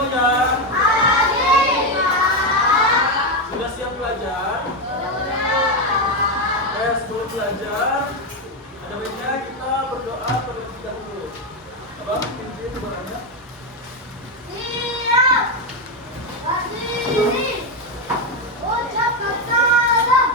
semuanya? Sudah siap belajar? Sebelum belajar, ada baiknya kita berdoa terlebih dahulu. Abang, izin berdoanya. Siap. Berdiri. Ucapkan salam.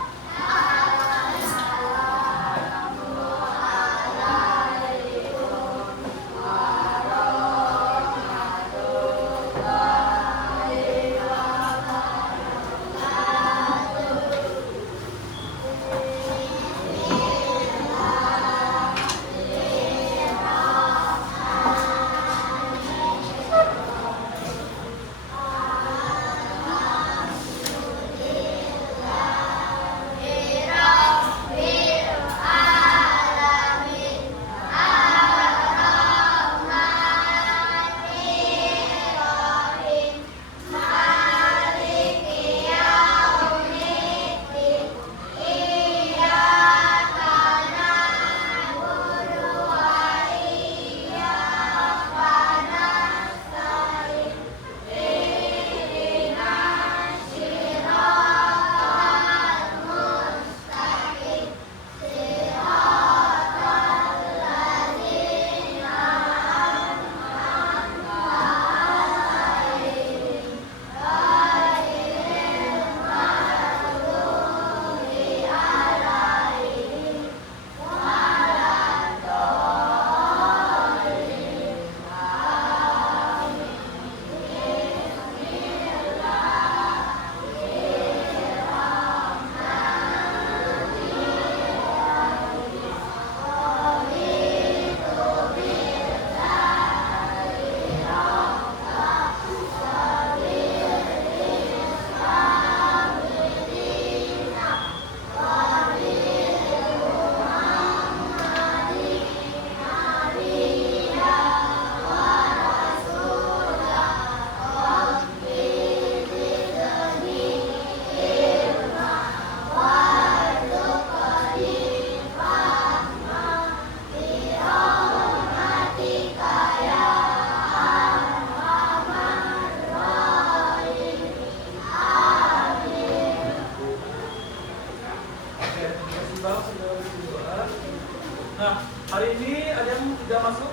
Nah, hari ini ada yang tidak masuk?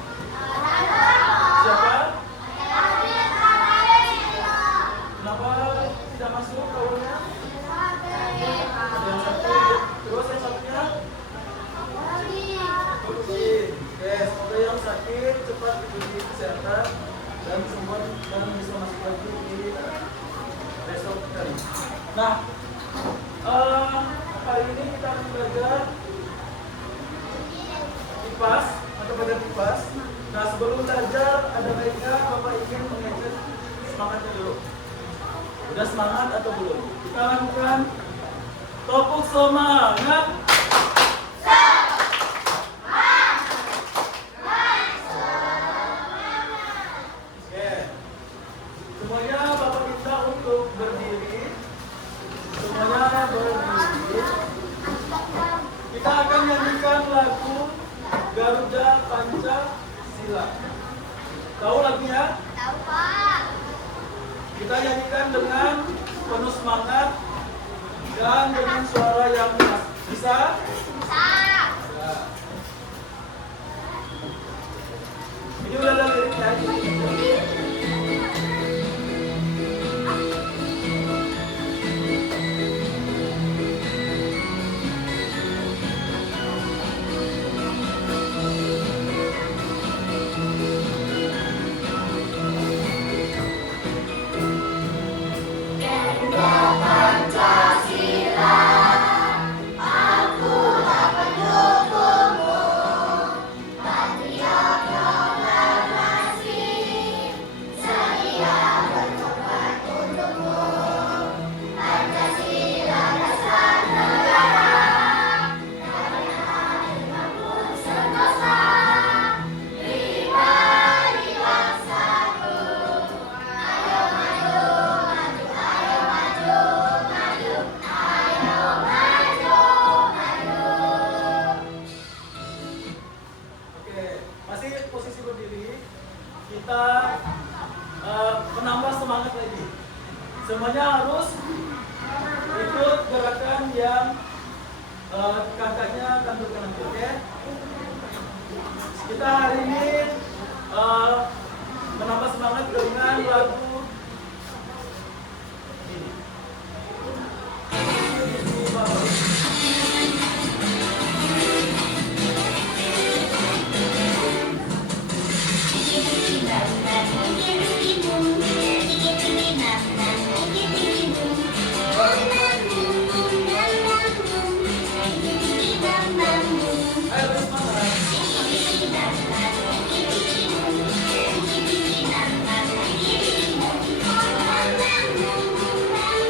Siapa? Kenapa tidak masuk kawannya? Ada yang sakit. Terus yang satunya? Covid. Oke, semoga yang sakit cepat diberi kesehatan dan sembuh dan bisa masuk lagi di besok hari. Nah, hari ini kita akan belajar IPAS atau pada IPAS. Nah, sebelum belajar ada baiknya Bapak ingin mengecek semangatnya dulu. Udah semangat atau belum? Kita lakukan topuk semangat. Oke. Semuanya Bapak minta untuk berdiri. Semuanya berdiri. Kita akan nyanyikan lagu Garuda Pancasila. Tahu lagunya? Tahu, Pak. Kita nyanyikan dengan penuh semangat dan dengan suara yang keras. Bisa? Bisa. Ya. Ini udah ada liriknya. Pancasila, akulah pendukungmu. Patriot proklamasi, sedia berkorban untukmu. Pancasila dasar negara, karya hadirapun sentosa. Pribadi bangsaku, ayo maju, maju, ayo maju, maju, ayo maju, maju. Oke, masih posisi berdiri. Kita menambah semangat lagi. Semuanya harus ikut gerakan yang kakaknya tampilkan nanti, oke? Kita hari ini menambah semangat dengan lagu ini. Ayo semangat.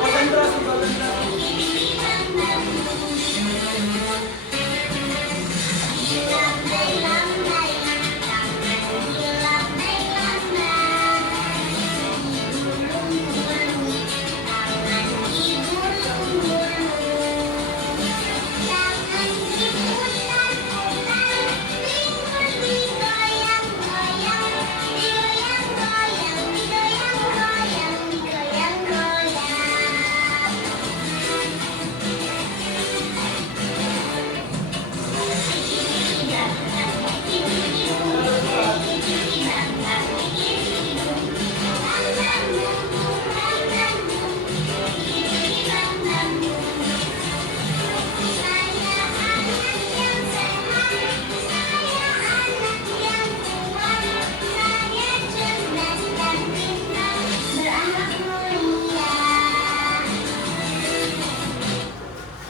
Konsentrasi, konsentrasi.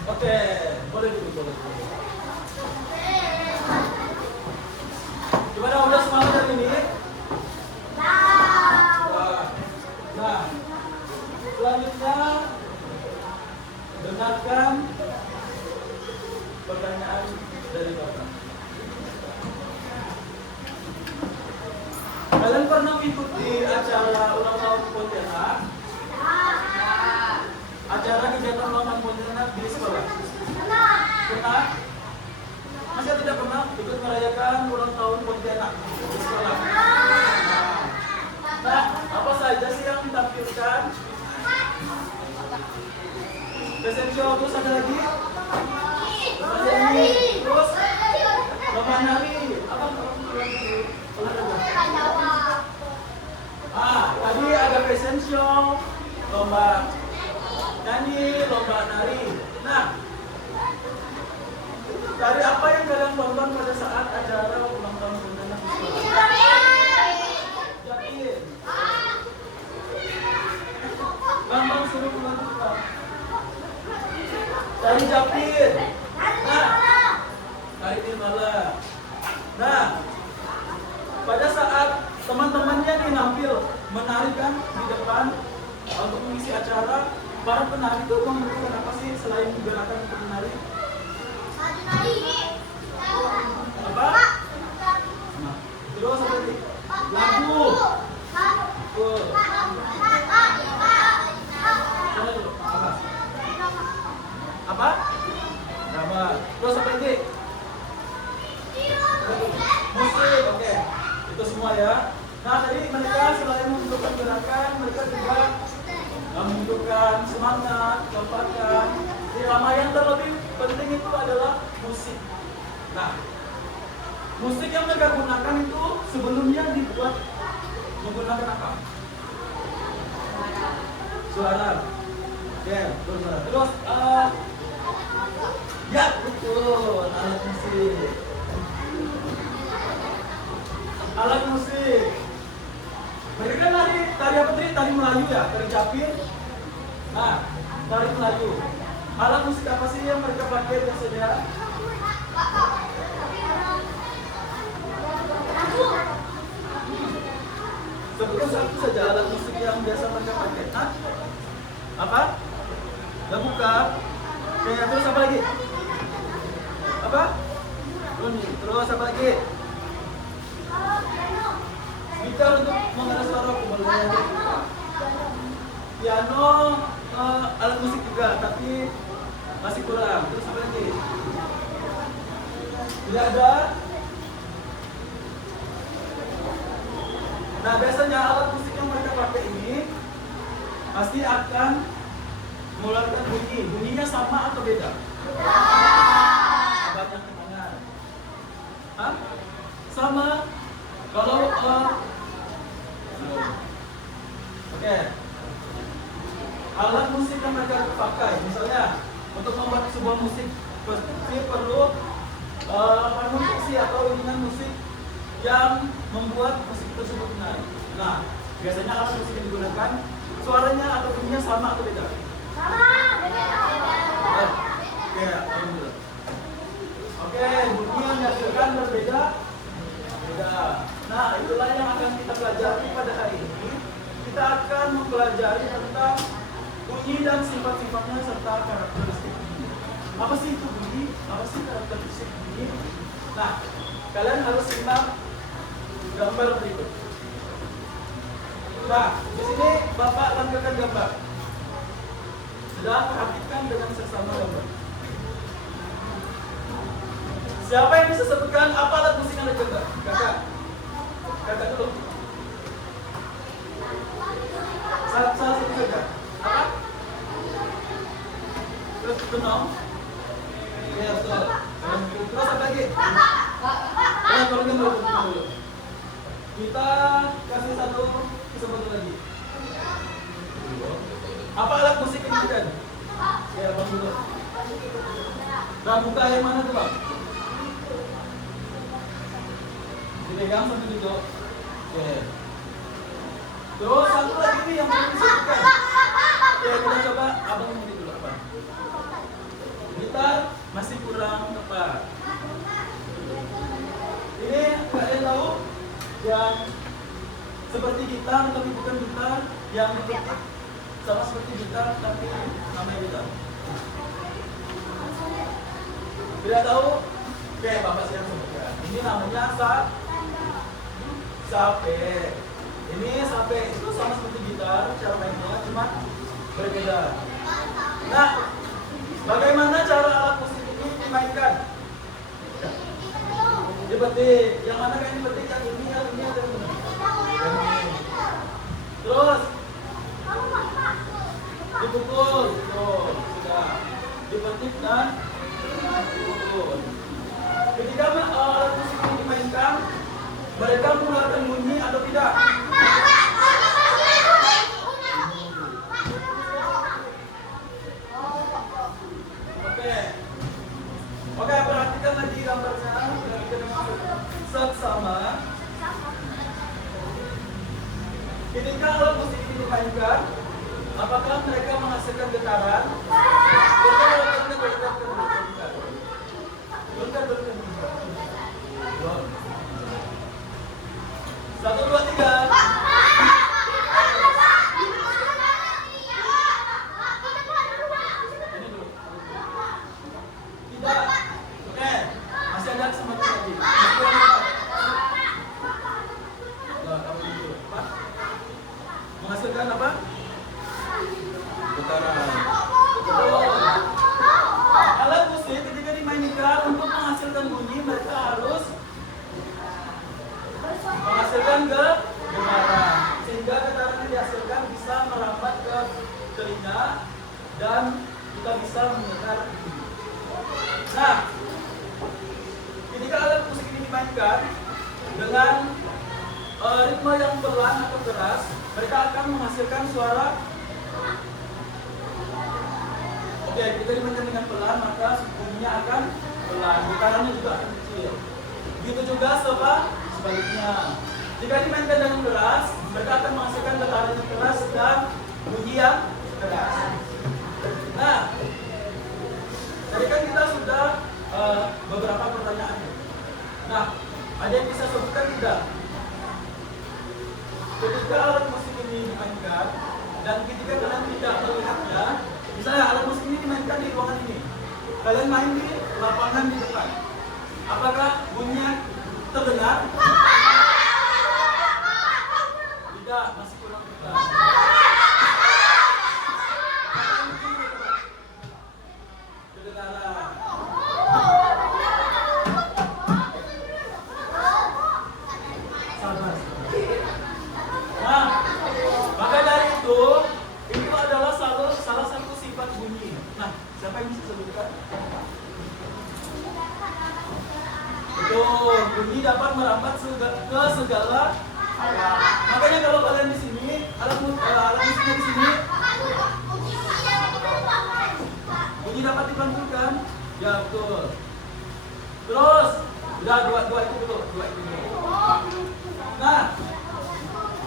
Oke, boleh dulu, boleh dulu. Gimana, udah semangat hari ini? Nah, selanjutnya dengarkan pertanyaan dari Bapak. Kalian pernah mengikuti acara ulang tahun Pontianak? Acara kegiatan ulang tahun Pontianak di sekolah? Pernah? Masa tidak pernah ikut merayakan ulang tahun Pontianak di sekolah? Nah, apa saja sih yang ditampilkan? Fashion show, terus ada lagi? Nyanyi, terus lomba nari. Apa olahraga? Tadi ada fashion show, lomba nyanyi, lomba nari. Nah, dari apa yang kalian tonton pada saat acara ulang tahun Pontianak di sekolah? Yakin? Bambang suruh pulang cepat. Tari Japin. Nah, tari Timala. Nah, pada saat teman-temannya nih nampil menari kan di depan untuk mengisi acara, para penari itu membutuhkan apa sih selain gerakan untuk menari? Apa? Nah, terus apa lagi? Lagu. Tuh. Sana dulu. Apa? Drama. Terus apa lagi? Musik. Oke. Itu semua ya. Nah, tadi mereka selain membutuhkan gerakan, mereka juga membutuhkan semangat, lompatan. Irama yang terlebih penting itu adalah musik. Nah, musik yang mereka gunakan itu sebelumnya dibuat menggunakan apa? Suara. Oke, suara. Terus, ya betul, alat musik. Alat musik. Mereka tari apa tadi? Tari Melayu ya, tari Japin. Nah, tari Melayu. Alat musik apa sih yang mereka pakai biasanya? Sebutkan satu saja alat musik yang biasa mereka pakai. Hah? Apa? Udah buka. Oke, terus apa lagi? Apa? Terus apa lagi? Gitar untuk mengenai suara boleh. Piano alat musik juga, tapi masih kurang. Terus apa lagi? Tidak ada. Nah, biasanya alat musik yang mereka pakai ini pasti akan mengeluarkan bunyi. Bunyinya sama atau beda? Banyak kenangan. Hah? Sama. Kalau oke. Alat musik yang mereka pakai, misalnya untuk membuat sebuah musik pasti perlu harmonisasi atau iringan musik yang membuat musik tersebut menarik. Nah, biasanya alat musik yang digunakan suaranya atau bunyinya sama atau beda? Oke, alhamdulillah. Oke, bunyi yang dihasilkan berbeda. Beda. Nah, itulah yang akan kita pelajari pada hari ini. Kita akan mempelajari tentang bunyi dan sifat-sifatnya serta karakteristik bunyi. Apa sih itu bunyi? Apa sih karakteristik bunyi? Nah, kalian harus simak gambar berikut. Nah, di sini Bapak tampilkan gambar. Sudah, perhatikan dengan seksama gambar. Siapa yang bisa sebutkan apa alat musik yang ada di gambar? Kakak. Kakak dulu. Salah satu saja. Apa? Terus kenal. Ya, betul. Terus apa lagi? Ya, kalau dulu. Kita kasih satu kesempatan lagi. Apa alat musik ini kan? Ya, Bang dulu. Rambuka yang mana tuh, Bang? Dipegang sampai duduk. Oke. Terus satu lagi nih yang belum disebutkan. Ya, kita coba abang ini dulu apa? Gitar masih kurang tepat. Ini kalian tahu yang seperti gitar tapi bukan gitar, yang dipetik sama seperti gitar tapi namanya gitar. Tidak tahu? Oke, Bapak siap sebutkan. Ini namanya sape. Ini sape itu sama seperti gitar, cara mainnya cuma berbeda. Nah, bagaimana cara alat musik ini dimainkan? Dipetik. Yang mana kan dipetik? Yang ini, yang ini, yang ini. Terus dipukul. Tuh, sudah. Dipetik dan dipukul. Ketika alat musik ini dimainkan, mereka mengeluarkan bunyi atau tidak? Oke, perhatikan lagi gambarnya. Seksama. Ketika alat musik ini dimainkan, apakah mereka menghasilkan getaran? Satu, dua, tiga. Ini dulu. Tidak. Oke. Masih ada kesempatan lagi. Menghasilkan apa? Getaran. Alat musik ketika dimainkan untuk menghasilkan bunyi, mereka harus menghasilkan getaran, sehingga getaran yang dihasilkan bisa merambat ke telinga dan kita bisa mendengar bunyi. Nah, ketika alat musik ini dimainkan dengan ritme yang pelan atau keras, mereka akan menghasilkan suara. Oke, kita dimainkan dengan pelan, maka bunyinya akan pelan, getarannya juga akan kecil. Begitu juga sebaliknya. Jika dimainkan dengan keras, mereka akan menghasilkan getaran yang keras dan bunyi yang keras. Nah, tadi kan kita sudah beberapa pertanyaan. Nah, ada yang bisa sebutkan tidak? Ketika alat musik ini dimainkan dan ketika kalian tidak melihatnya, misalnya alat musik ini dimainkan di ruangan ini, kalian main di lapangan di depan, apakah bunyinya terdengar? Tidak, masih kurang tepat. Kedengaran. Sabar. Nah, bunyi dapat merambat ke segala arah. Makanya kalau kalian di sini, alat musiknya di sini, bunyi dapat dipanggilkan. Ya betul. Terus, udah dua itu dulu. Nah,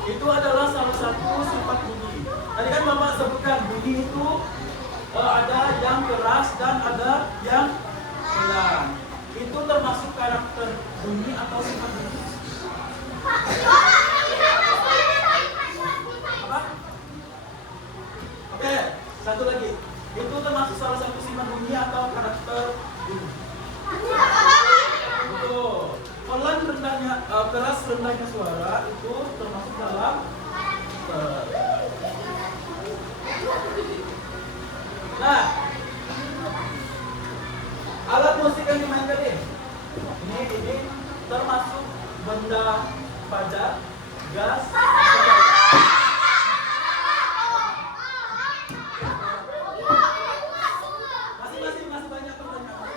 itu adalah salah satu sifat bunyi. Tadi kan Bapak sebutkan bunyi itu ada yang keras dan ada yang pelan. Itu termasuk karakter bunyi atau sifat bunyi. Apa? Oke, satu lagi. Itu termasuk salah satu sifat bunyi atau karakter bunyi. Betul. Pelan rendahnya, keras rendahnya suara itu termasuk dalam Nah, alat musik yang dimainkan ini termasuk benda padat, gas, masih banyak pertanyaan.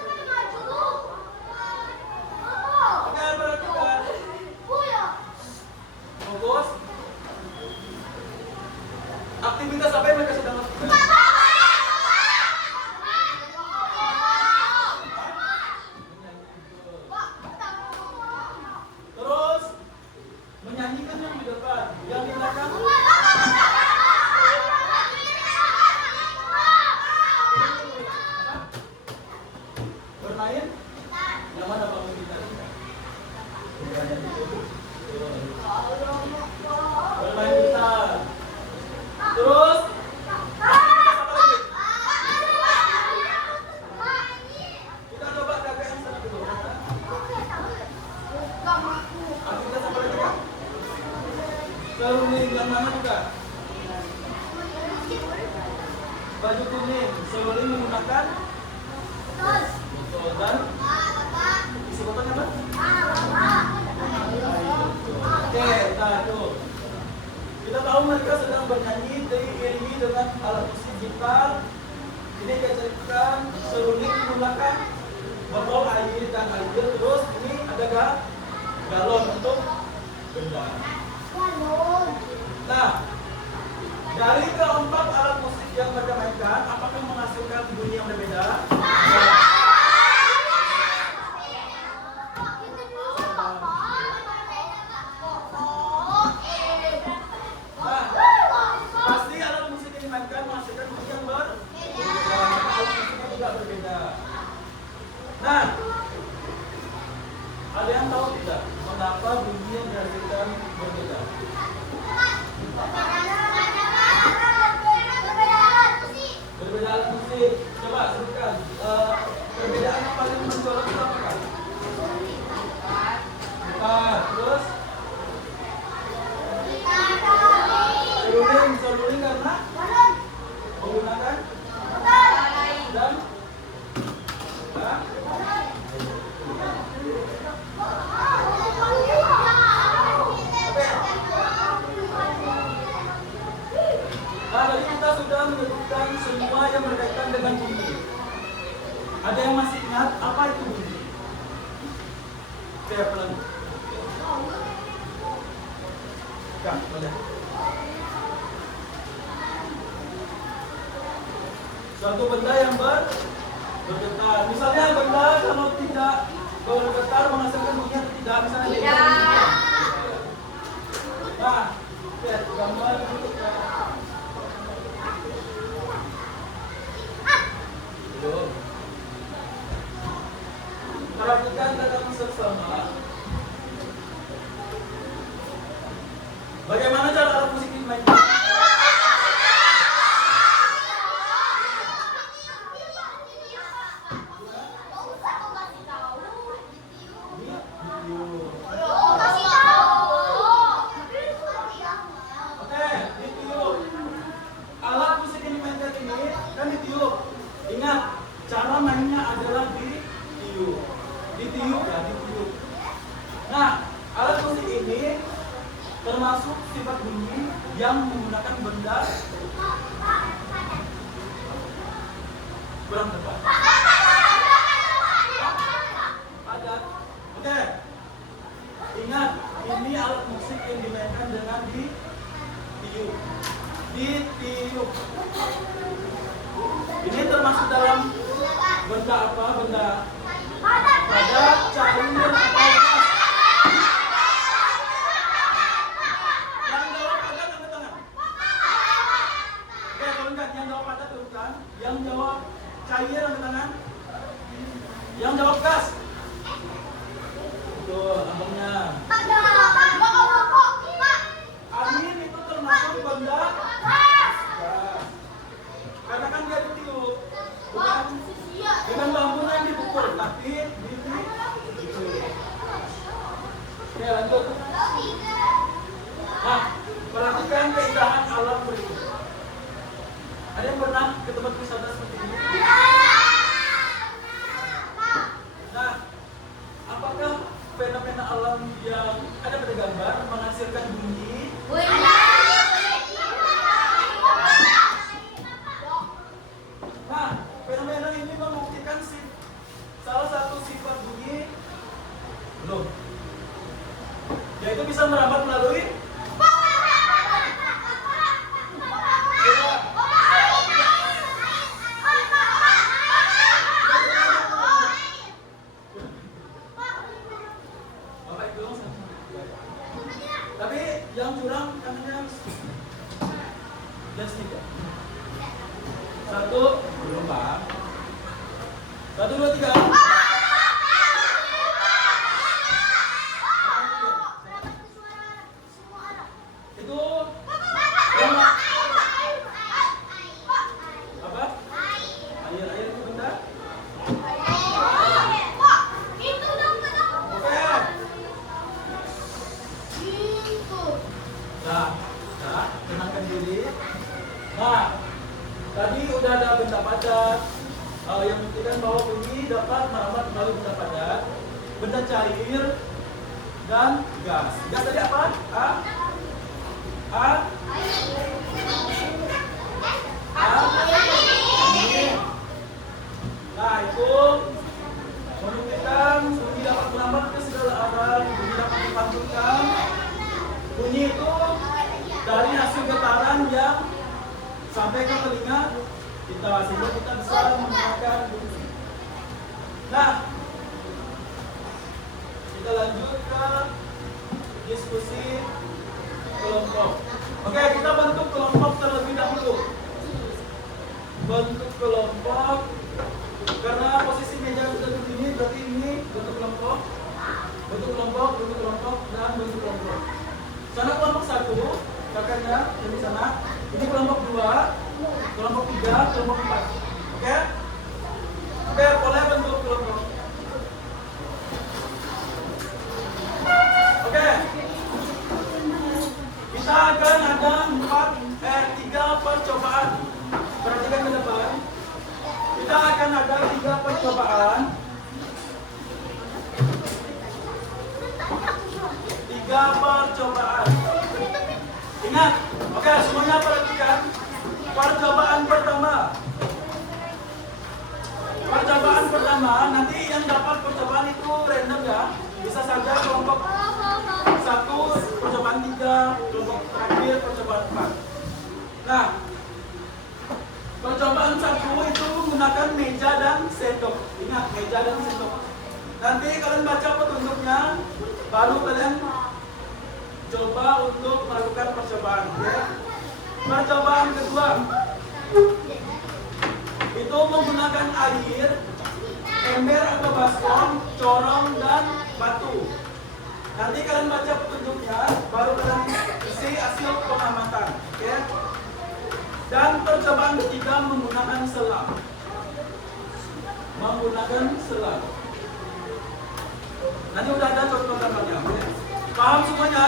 Oke, perhatikan. Fokus. Aktivitas apa yang mereka sedang lakukan? Terus menyanyikan yang di depan, yang di belakang. Bermain? Yang mana bangun gitar? Bermain gitar. Terus kita coba kakak yang sana dulu. Aktivitas apa lagi kak? Seruling yang mana juga? Baju kuning. Seruling menggunakan botol dan isi botolnya apa? Oke, nah tuh. Kita tahu mereka sedang bernyanyi diiringi dengan alat musik gitar. Ini keceritakan seruling menggunakan botol air dan air. Terus ini ada galon untuk benda. Nah, dari keempat alat musik yang mereka mainkan, apakah menghasilkan bunyi yang berbeda? Pasti alat musik yang dimainkan menghasilkan bunyi yang berbeda. Alat musiknya juga berbeda. Nah, ada yang tahu tidak mengapa bunyi yang dihasilkan berbeda? Berbeda alat musik. Coba sebutkan. Perbedaan yang paling mencolok itu apa? Terus seruling karena menggunakan dan tadi kita sudah menyebutkan semua yang berkaitan dengan bunyi. Ada yang masih ingat apa itu bunyi? Oke, pelan. Kak, boleh. Suatu benda yang bergetar. Misalnya benda kalau tidak bergetar menghasilkan bunyi atau tidak? Misalnya tidak. Nah, lihat gambar berikutnya. Perhatikan dalam seksama. Bagaimana cara alat musik dimainkan? Ingat, cara mainnya adalah ditiup. Ditiup ya, ditiup. Nah, alat musik ini termasuk sifat bunyi yang menggunakan benda kurang tepat. Padat. Oke. ini alat musik yang dimainkan dengan ditiup. Ditiup. Ini termasuk dalam benda apa? Benda padat, cair, atau gas. Yang jawab padat angkat tangan. Oke, kalau enggak yang jawab padat turunkan. Yang jawab cair angkat tangan. Yang jawab gas. Tuh, abangnya. Angin itu termasuk benda gas. Karena kan dia ditiup, bukan dengan bambunya yang dipukul, tapi ditiup. Oke, lanjut. Nah, perhatikan keindahan alam berikut. Ada yang pernah ke tempat wisata seperti ini? Nah, apakah fenomena alam yang ada pada gambar menghasilkan bunyi? Nah, fenomena ini membuktikan salah satu sifat bunyi belum, yaitu bisa merambat melalui tapi yang curang tangannya dan sedikit. Satu, belum Pak. 1, 2, 3. Itu yang apa? Air itu benda. Nah, tenangkan diri. Nah, tadi udah ada benda padat yang membuktikan bahwa bunyi dapat merambat melalui benda padat, benda cair, dan gas. Gas tadi apa? Nah, itu membuktikan bunyi dapat merambat ke segala arah, bunyi dapat dipantulkan. Bunyi itu dari hasil getaran yang sampai ke telinga kita, sehingga kita bisa mendengarkan bunyi. Nah, kita lanjut ke diskusi kelompok. Oke, kita bentuk kelompok terlebih dahulu. Bentuk kelompok, karena posisi meja sudah begini, berarti ini bentuk kelompok, dan bentuk kelompok. Sana kelompok 1, kakaknya yang di sana. Ini kelompok 2, kelompok 3, kelompok 4. Oke? Oke, boleh bentuk kelompok. Oke. Kita akan ada 3 percobaan. Perhatikan ke depan. Kita akan ada 3 percobaan. 3 percobaan. Ingat, oke, semuanya perhatikan. Percobaan pertama, nanti yang dapat percobaan itu random ya. Bisa saja kelompok 1, percobaan 3, kelompok terakhir percobaan 4. Nah, percobaan 1 itu menggunakan meja dan sendok. Ingat, meja dan sendok. Nanti kalian baca petunjuknya, baru kalian coba untuk melakukan percobaan. Ya. Percobaan kedua itu menggunakan air, ember atau baskom, corong, dan batu. Nanti kalian baca petunjuknya, baru kalian isi hasil pengamatan. Ya. Dan percobaan ketiga menggunakan selang. Nanti udah ada contoh gambarnya. Paham semuanya?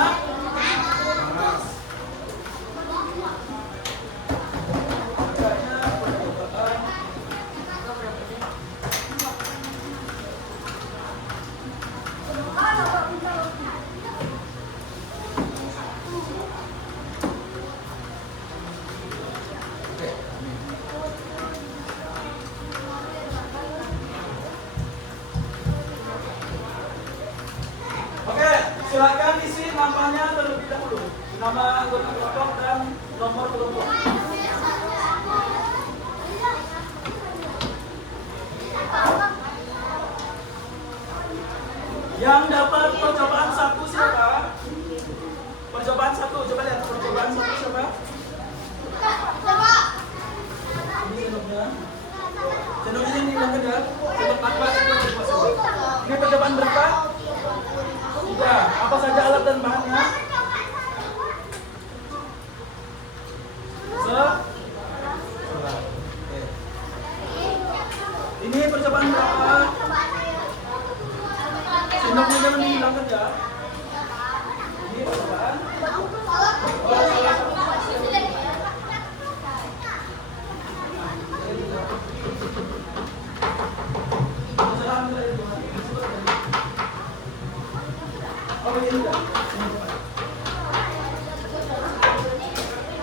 Silakan isi namanya terlebih dahulu. Nama anggota kelompok dan nomor kelompok. Yang dapat percobaan 1 siapa? Percobaan 1, coba lihat percobaan 1 siapa? Ini sendoknya. Sendoknya ini hilangkan ya. Sendok apa? Ini percobaan berapa? 3. Apa saja alat dan bahannya? Ini percobaan berapa? Sendoknya jangan dihilangkan ya. Ini percobaan.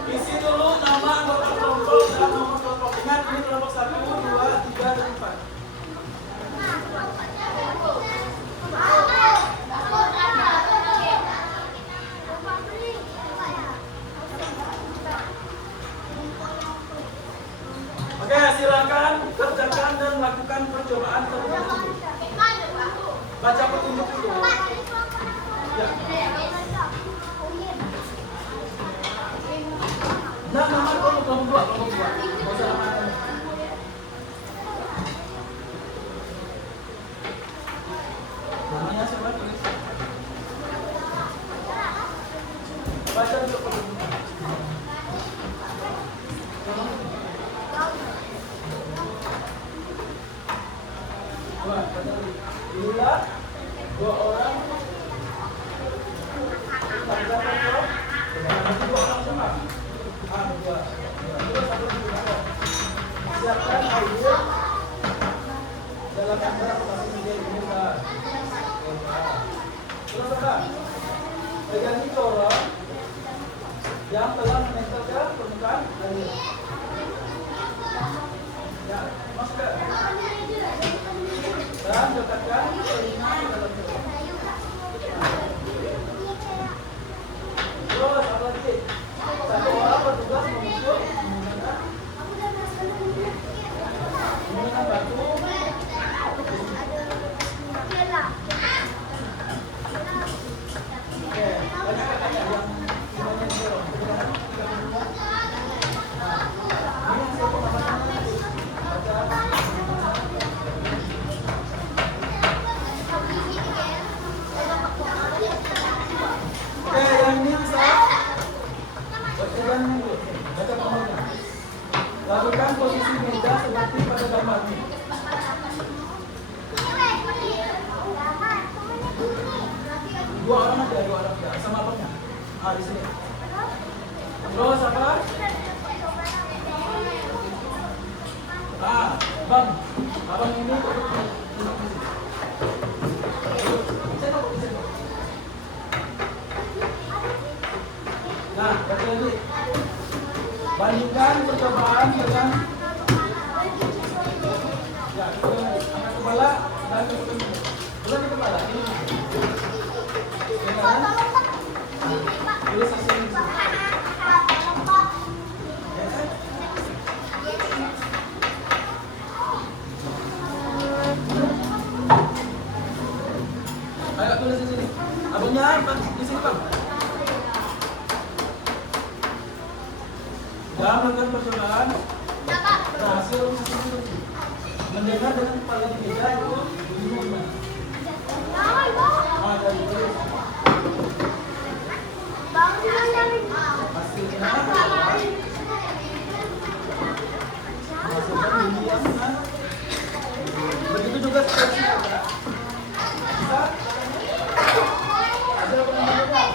Isi dulu nama anggota kelompok dan nomor kelompok. Ingat ini kelompok 1, 2, 3, dan 4. Oke, silakan kerjakan dan lakukan percobaan terlebih dahulu. Baca petunjuk dulu. Ya. Nah, nama kelompok 2, kelompok 2. Nggak usah lama-lama. Namanya siapa? Tulis. Baca dulu petunjuk. Inilah 2 orang. Dua orang sama. Siapkan air dalam ember masih menjadi mudah. Terus apa? Pegangi corong yang telah menempel ke permukaan air. Ya, masukkan. Dan dekatkan telinga ke dalam corong. Terus apa lagi? Satu orang bertugas memukul menggunakan batu. Oke, banyak kakaknya yang semuanya dorong. Ini siapa namanya? Baca. Oke, yang ini bisa. Baca nomornya. Lakukan posisi meja seperti pada gambar ini. Dua orang aja, sama apanya? Di sini. Terus apa? Bang, abang ini nah, baca lagi. Bandingkan percobaan dengan ya, angkat kepala dan bulan di kepala ini. Tulis hasil ini. Ayo tulis di sini. Abangnya di sini, Bang. Dalam melakukan percobaan berhasil mendengar dengan kepala di meja itu bunyinya gimana? Dari tulis. Hasilnya adalah menghasilkan bunyi yang benar. Begitu juga seperti kita. Bisa ada penambahannya.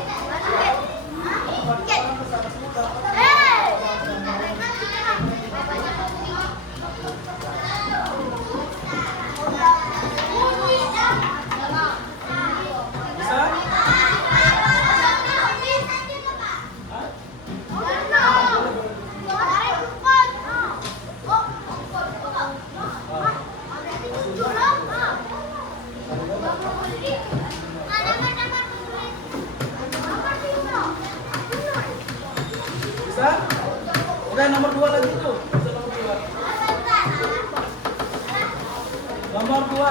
Orang kesana sini dapat. Bisa? Udah nomor 2 lagi tuh. Nomor 2.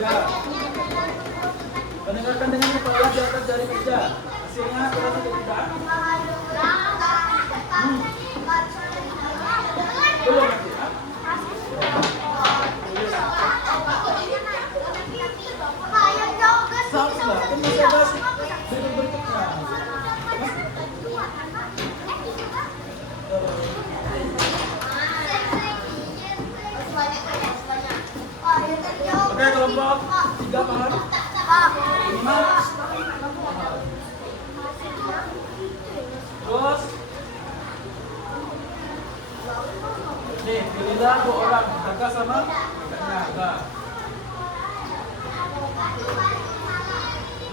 Ya. Mendengarkan dengan kepala di atas jari meja. Hasilnya berapa tidak? Belum nanti. Salah, kan bisa bahas berikutnya. Oke, kelompok 3 paham? 5. Terus nih, pilihlah 2 orang, kakak sama kakaknya. Enggak.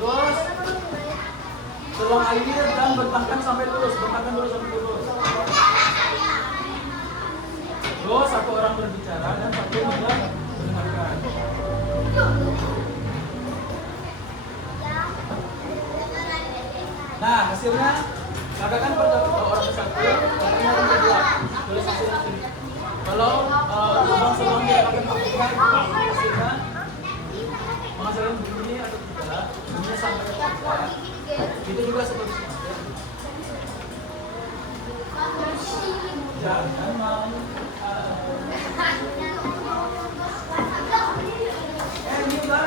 Terus tuang air dan bentangkan sampai lurus, bentangkan dulu sampai lurus. Terus 1 orang berbicara dan 1 mendengarkan. Nah, hasilnya kakak kan pertama orang ke 1, kakaknya orang kedua. Tulis hasilnya sini. Kalau lubang-lubang yang akan melakukan hasilnya menghasilkan begini atau tidak, ini sampai ke tidak. Itu juga seterusnya. Jangan mau. Ini udah.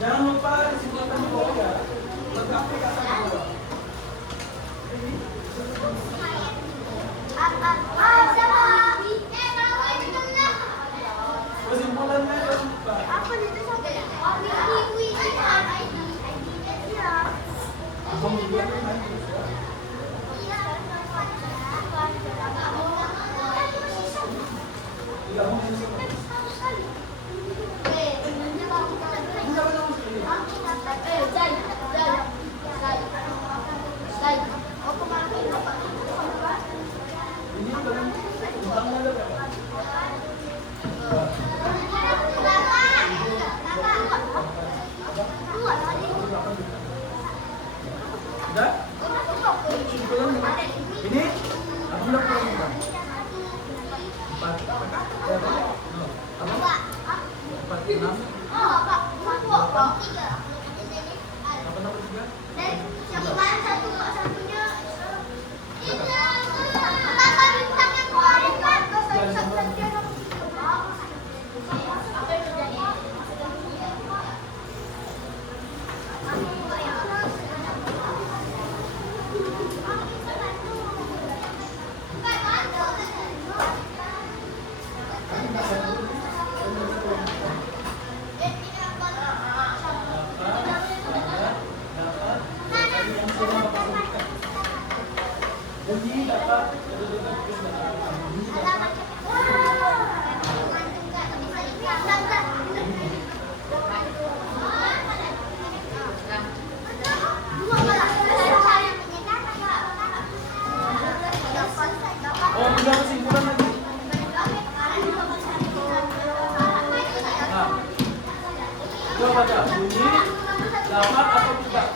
Jangan lupa disebutkan di bawah ya. Lengkapi kata di bawah. Kesimpulannya jangan lupa. Abang juga kan terus ya. Tidak mau disebut. Ini bentangnya ada berapa? Udah? Kesimpulan ini aku udah pulang bentang. 4, berapa? Apa? 4, 6. Bunyi dapat oh, udah kesimpulan lagi. Nah, coba baca bunyi dapat atau tidak.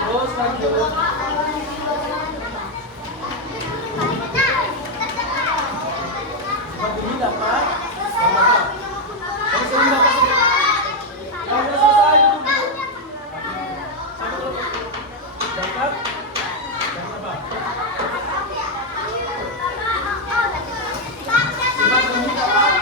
Terus lanjut. Bunyi dapat. Sering dapat sedikit. Kalau udah selesai dulu. Satu lagi. Dapat. Dan apa? Bunyi dapat.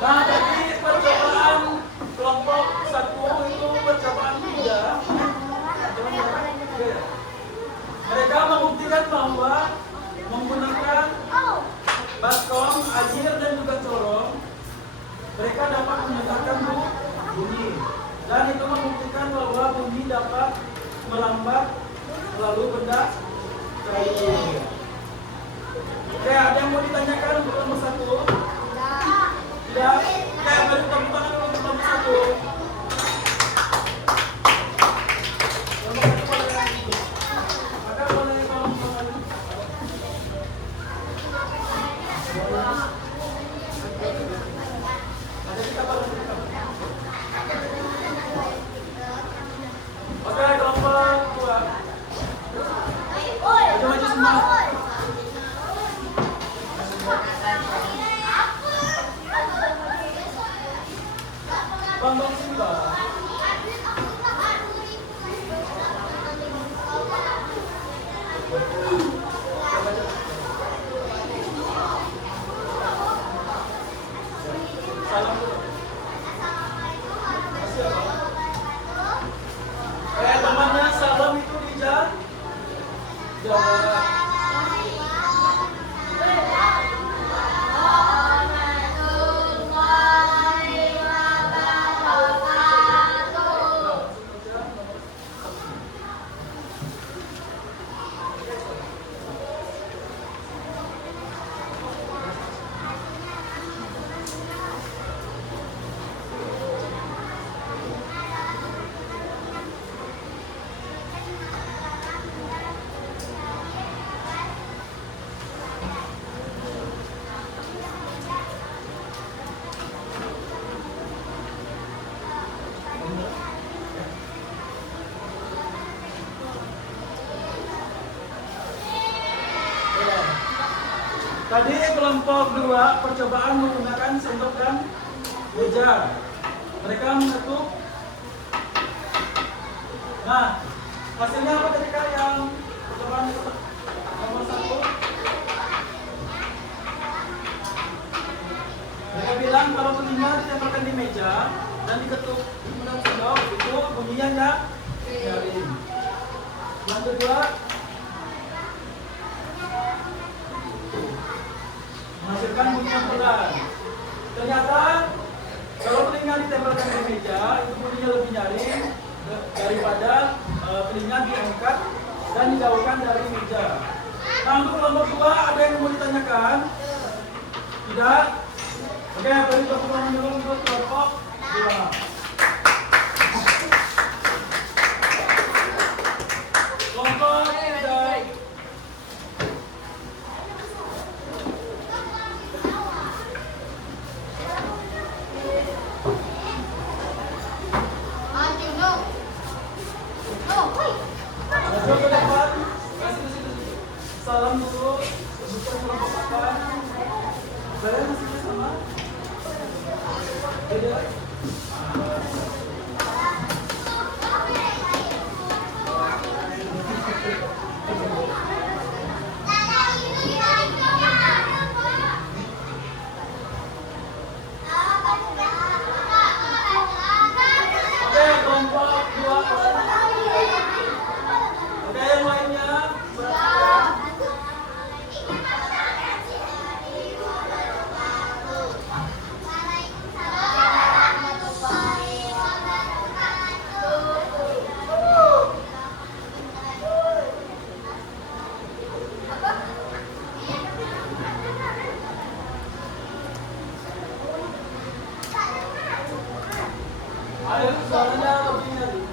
Nah, tadi percobaan kelompok 1 itu percobaan mudah. Mereka membuktikan bahwa menggunakan baskom, air dan juga corong, mereka dapat menetapkan bunyi. Dan itu membuktikan bahwa bunyi dapat melambat melalui benda cair. Oke, ada yang mau ditanyakan untuk nomor 1? Tidak? Oke, beri tepuk tangan dulu untuk nomor 1. Nomor 1 boleh. Maka boleh tolong kembali. Ada kita boleh. Oke, kelompok 2. Maju-maju semua. Bambang Simba. Salam dulu. Temannya salam itu dijawab. Tadi kelompok 2 percobaan menggunakan sendok dan meja. Mereka mengetuk. Nah, hasilnya apa ketika yang percobaan nomor 1? Mereka bilang kalau bunyinya ditempelkan di meja dan diketuk menggunakan sendok, itu bunyinya nyaring. Yang kedua, menghasilkan bunyi yang pelan. Ternyata kalau telinga ditempelkan di meja, itu bunyinya lebih nyaring daripada telinga diangkat dan dijauhkan dari meja. Nah, untuk kelompok 2 ada yang mau ditanyakan? Tidak? Oke, beri tepuk tangan dulu untuk kelompok 2. Kelompok 3. Maju ke depan, kasih ke situ. Salam dulu, sebutkan kelompok apa. Kalian masih sama? Beda? Oke, kelompok 2. Oke, yang lainnya berapa? Ayo, suaranya lebih nyaring.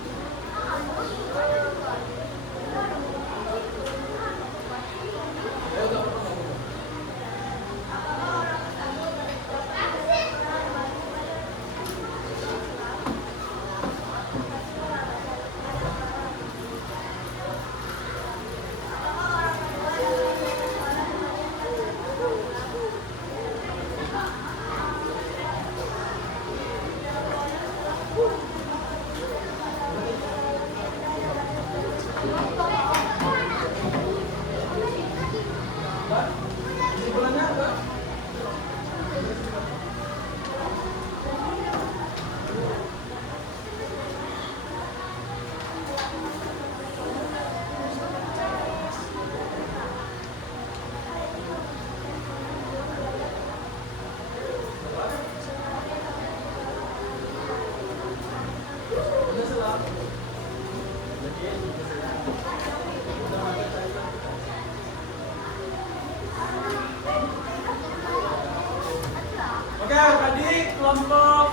kelompok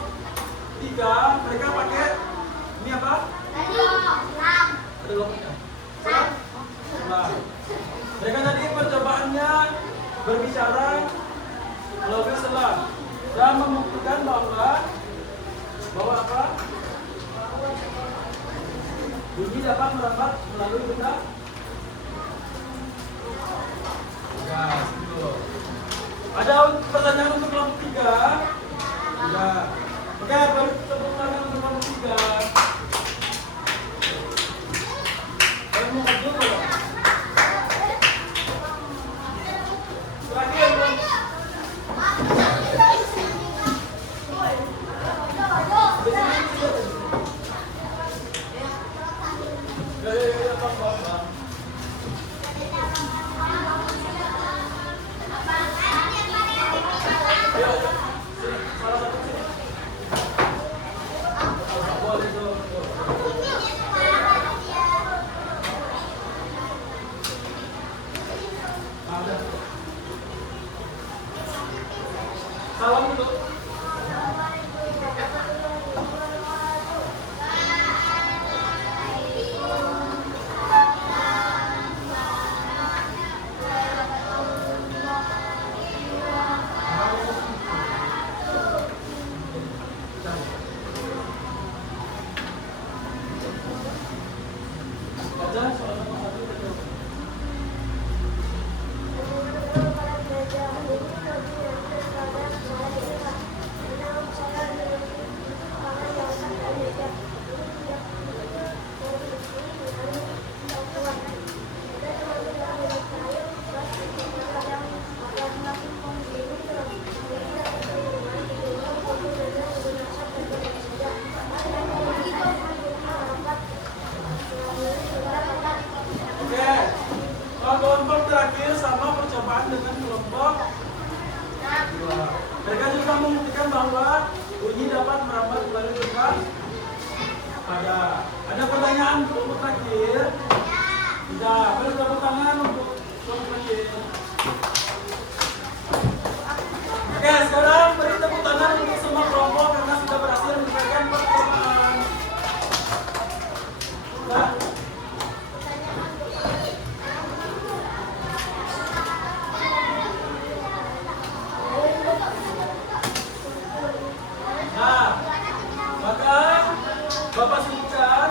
3 mereka pakai ini apa? Ada kelompoknya. Nah, mereka tadi percobaannya berbicara melalui selang dan membuktikan bahwa apa? Bunyi dapat merambat melalui benda. Ya, gitu. Ada pertanyaan untuk kelompok 3? Ya. Oke, baru tepuk tangan untuk kelompok 3. Baru mau maju ya? Terakhir, Bang. Ya, Bang, Bang. Ayo, sini, salah satu sini. Boleh tuh. Ada. Salam dulu. Baca soal nomor 1 kita jawab. Oke, kelompok terakhir sama percobaan dengan kelompok 2. Mereka juga membuktikan bahwa bunyi dapat merambat melalui benda. Ada pertanyaan untuk kelompok terakhir? Tidak. Beri tepuk tangan untuk kelompok terakhir. Oke, sekarang beri tepuk tangan untuk semua kelompok karena sudah berhasil menyelesaikan percobaan. Nah, maka Bapak sebutkan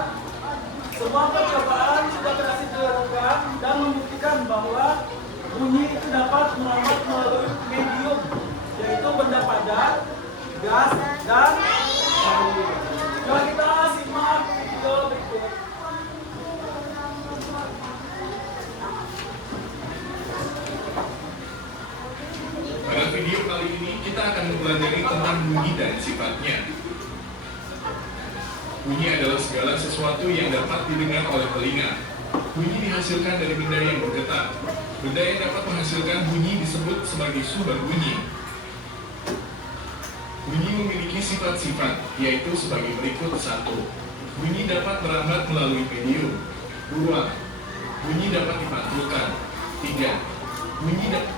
semua percobaan sudah berhasil dilakukan dan membuktikan bahwa bunyi itu dapat merambat melalui medium, yaitu benda padat, gas, dan air. Coba kita simak video berikut. Pada video kali ini kita akan mempelajari tentang bunyi dan sifatnya. Bunyi adalah segala sesuatu yang dapat didengar oleh telinga. Bunyi dihasilkan dari benda yang bergetar. Benda yang dapat menghasilkan bunyi disebut sebagai sumber bunyi. Bunyi memiliki sifat-sifat, yaitu sebagai berikut. 1. Bunyi dapat merambat melalui medium. 2. Bunyi dapat dipantulkan. 3. Bunyi dapat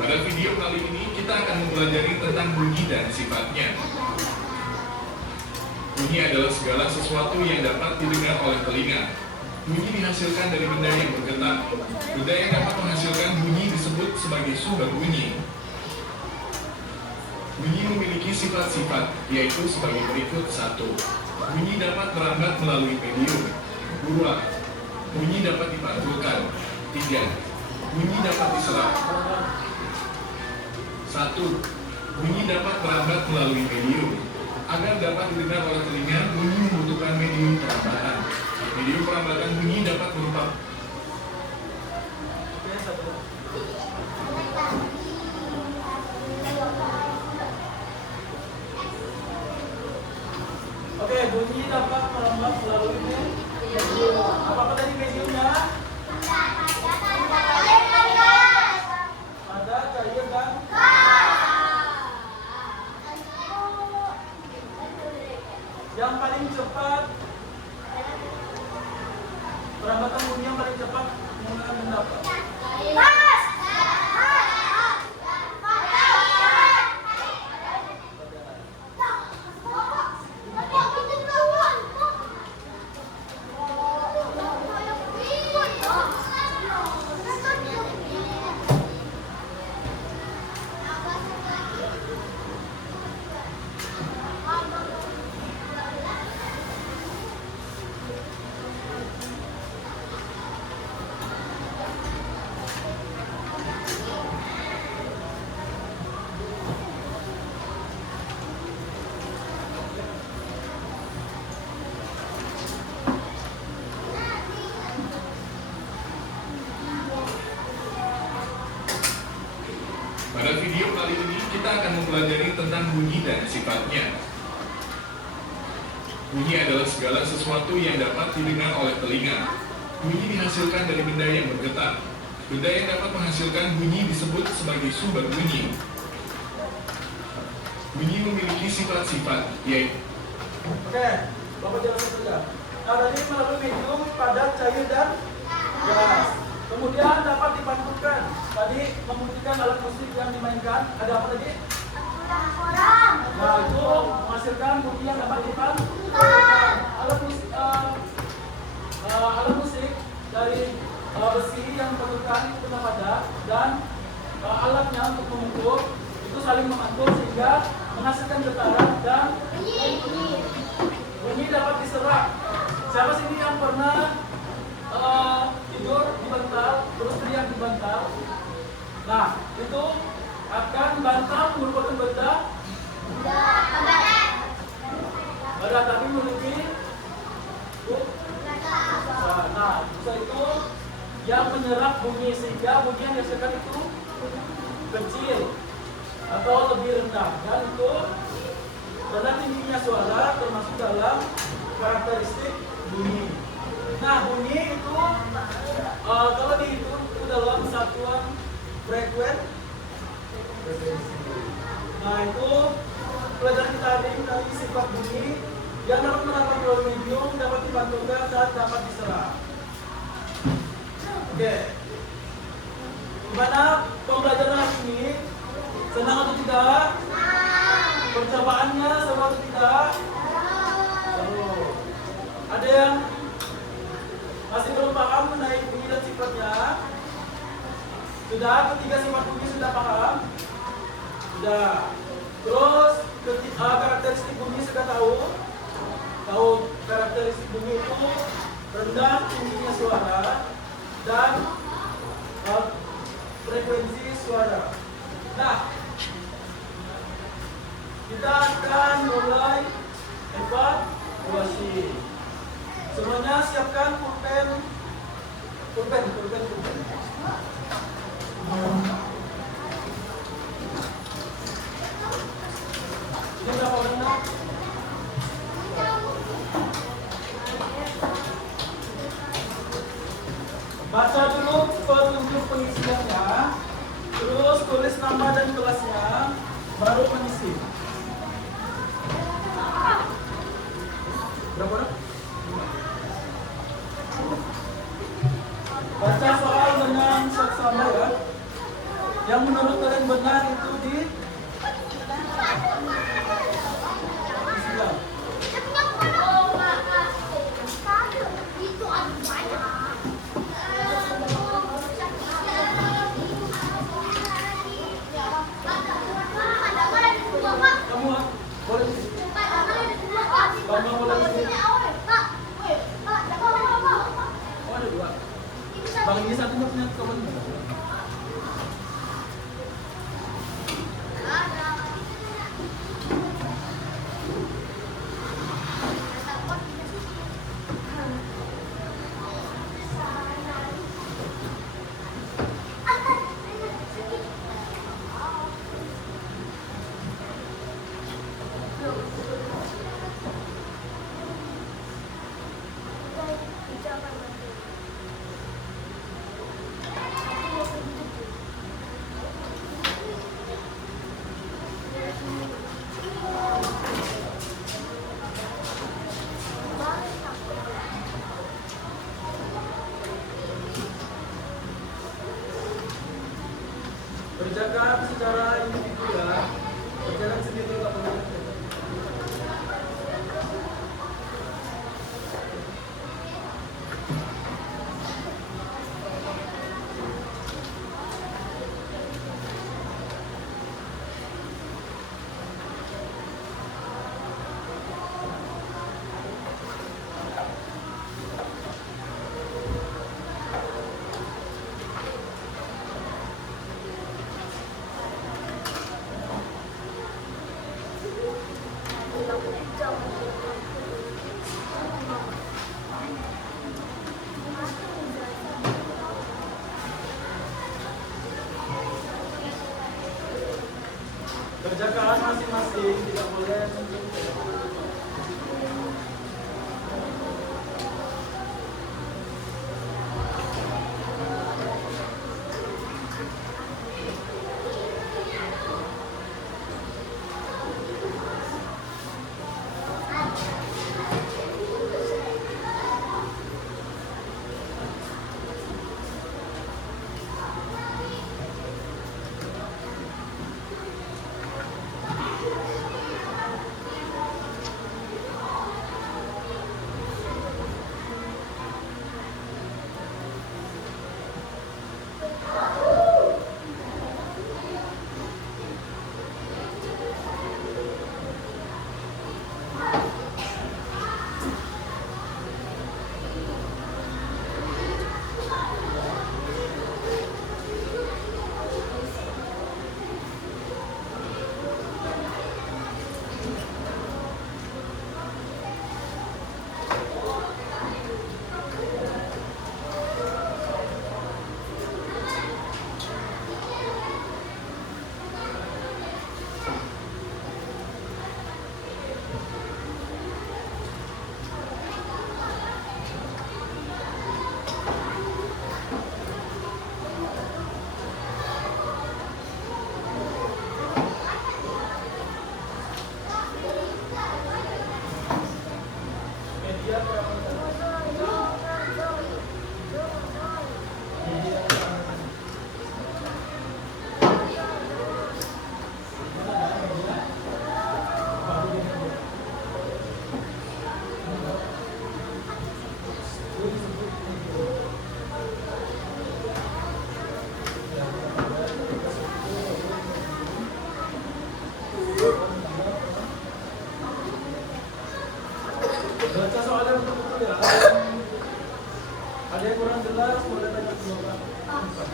Pada video kali ini kita akan mempelajari tentang bunyi dan sifatnya. Bunyi adalah segala sesuatu yang dapat didengar oleh telinga. Bunyi dihasilkan dari benda yang bergetar. Benda yang dapat menghasilkan bunyi disebut sebagai sumber bunyi. Bunyi memiliki sifat-sifat, yaitu sebagai berikut. 1. Bunyi dapat merambat melalui medium. 2. Bunyi dapat dipantulkan. 3. Bunyi dapat diserap. 1. Bunyi dapat merambat melalui medium. Agar dapat didengar oleh telinga, bunyi membutuhkan medium perambatan. Medium perambatan bunyi dapat berupa Oke, bunyi dapat merambat melalui medium. Apa tadi mediumnya? Ada cair dan yang paling cepat, perambatan bunyi yang paling cepat menggunakan benda apa? Pada video kali ini kita akan mempelajari tentang bunyi dan sifatnya. Bunyi adalah segala sesuatu yang dapat didengar oleh telinga. Bunyi dihasilkan dari benda yang bergetar. Benda yang dapat menghasilkan bunyi disebut sebagai sumber bunyi. Bunyi memiliki sifat-sifat, yaitu Oke, Bapak jelaskan saja. Nah, tadi melalui medium, padat, cair, dan gas. Kemudian dapat dipantulkan. Tadi membuktikan alat musik yang dimainkan. Ada apa tadi? Nah, itu menghasilkan bunyi yang dapat dipantulkan. Alat musik dari besi yang dipantulkan itu benda padat, dan alatnya untuk memukul itu saling memantul sehingga menghasilkan getaran dan bunyi dapat diserap. Siapa sini yang pernah tidur di bantal, terus teriak di bantal? Nah, itu akan bantal merupakan benda padat tapi memiliki nah, busa itu yang menyerap bunyi sehingga bunyi yang dihasilkan itu kecil atau lebih rendah, dan itu rendah tingginya suara termasuk dalam karakteristik bunyi. Nah, bunyi itu kalau dihitung itu dalam satuan frekuensi. Nah, itu pelajaran kita hari ini dari sifat bunyi yang dapat merambat melalui medium, dapat dipantulkan dan dapat diserap. Oke, gimana pembelajaran hari ini? Senang atau tidak? Percobaannya seru atau tidak? Seru. Ada yang masih belum paham mengenai bunyi dan sifatnya? Sudah? Ketiga sifat bunyi sudah paham? Sudah. Terus karakteristik bunyi sudah tahu? Tahu karakteristik bunyi itu rendah tingginya suara dan frekuensi suara. Nah, kita akan mulai evaluasi. Semuanya siapkan pulpen. Ini berapa banyak? Baca dulu petunjuk pengisiannya, terus tulis nama dan kelasnya, baru mengisi. Berapa orang? Baca soal dengan seksama ya. Yang menurut kalian benar itu di Bang ini satunya punya kawan. Kerjakan masing-masing, tidak boleh baca soalnya betul-betul ya. Ada yang kurang jelas, boleh tanya ke Bapak.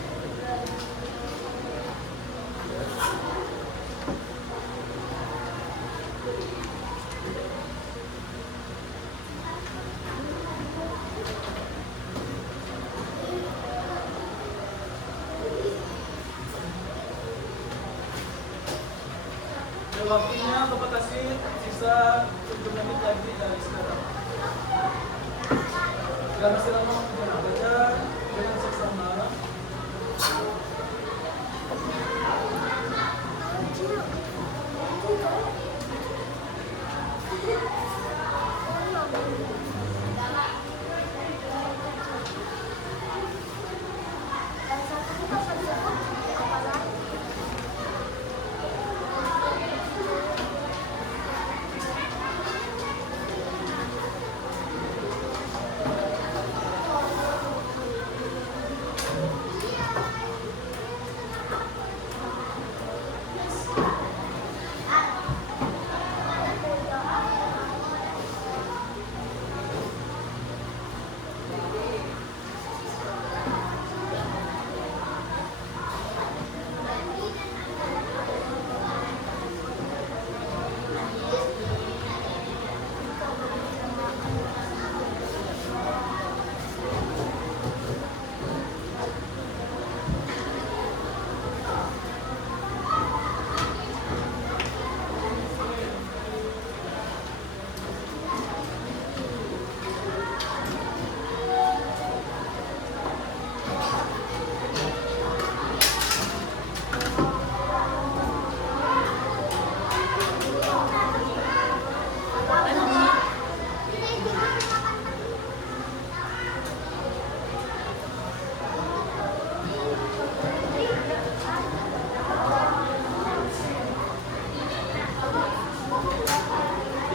Waktunya Bapak kasih sisa 7 menit lagi dari sekarang. Gak masih lama untuk baca dengan seksama.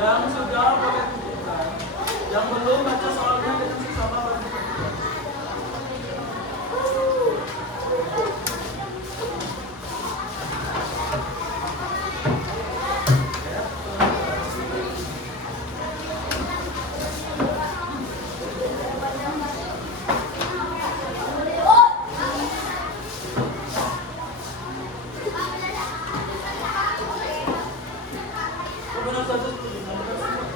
Yang sudah boleh tunjukkan, yang belum baca soalnya dengan seksama boleh tunjukkan. Benar saja seperti itu.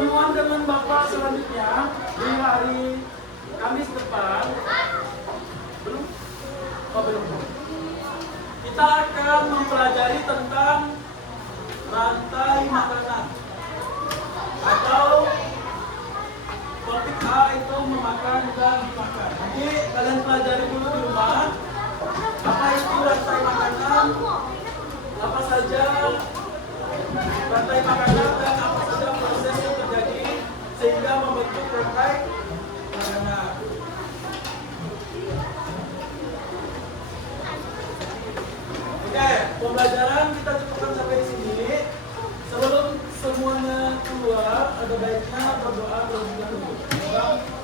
pertemuan dengan Bapak selanjutnya di hari Kamis depan. Belum? Oh, belum. Kita akan mempelajari tentang rantai makanan. Atau topik A itu memakan dan dimakan. Nanti kalian pelajari dulu di rumah. Apa itu rantai makanan? Apa saja rantai makanan dan apa saja proses yang terjadi sehingga membentuk rantai makanan. Oke, pembelajaran kita cukupkan sampai di sini. Sebelum semuanya keluar, ada baiknya berdoa terlebih dahulu.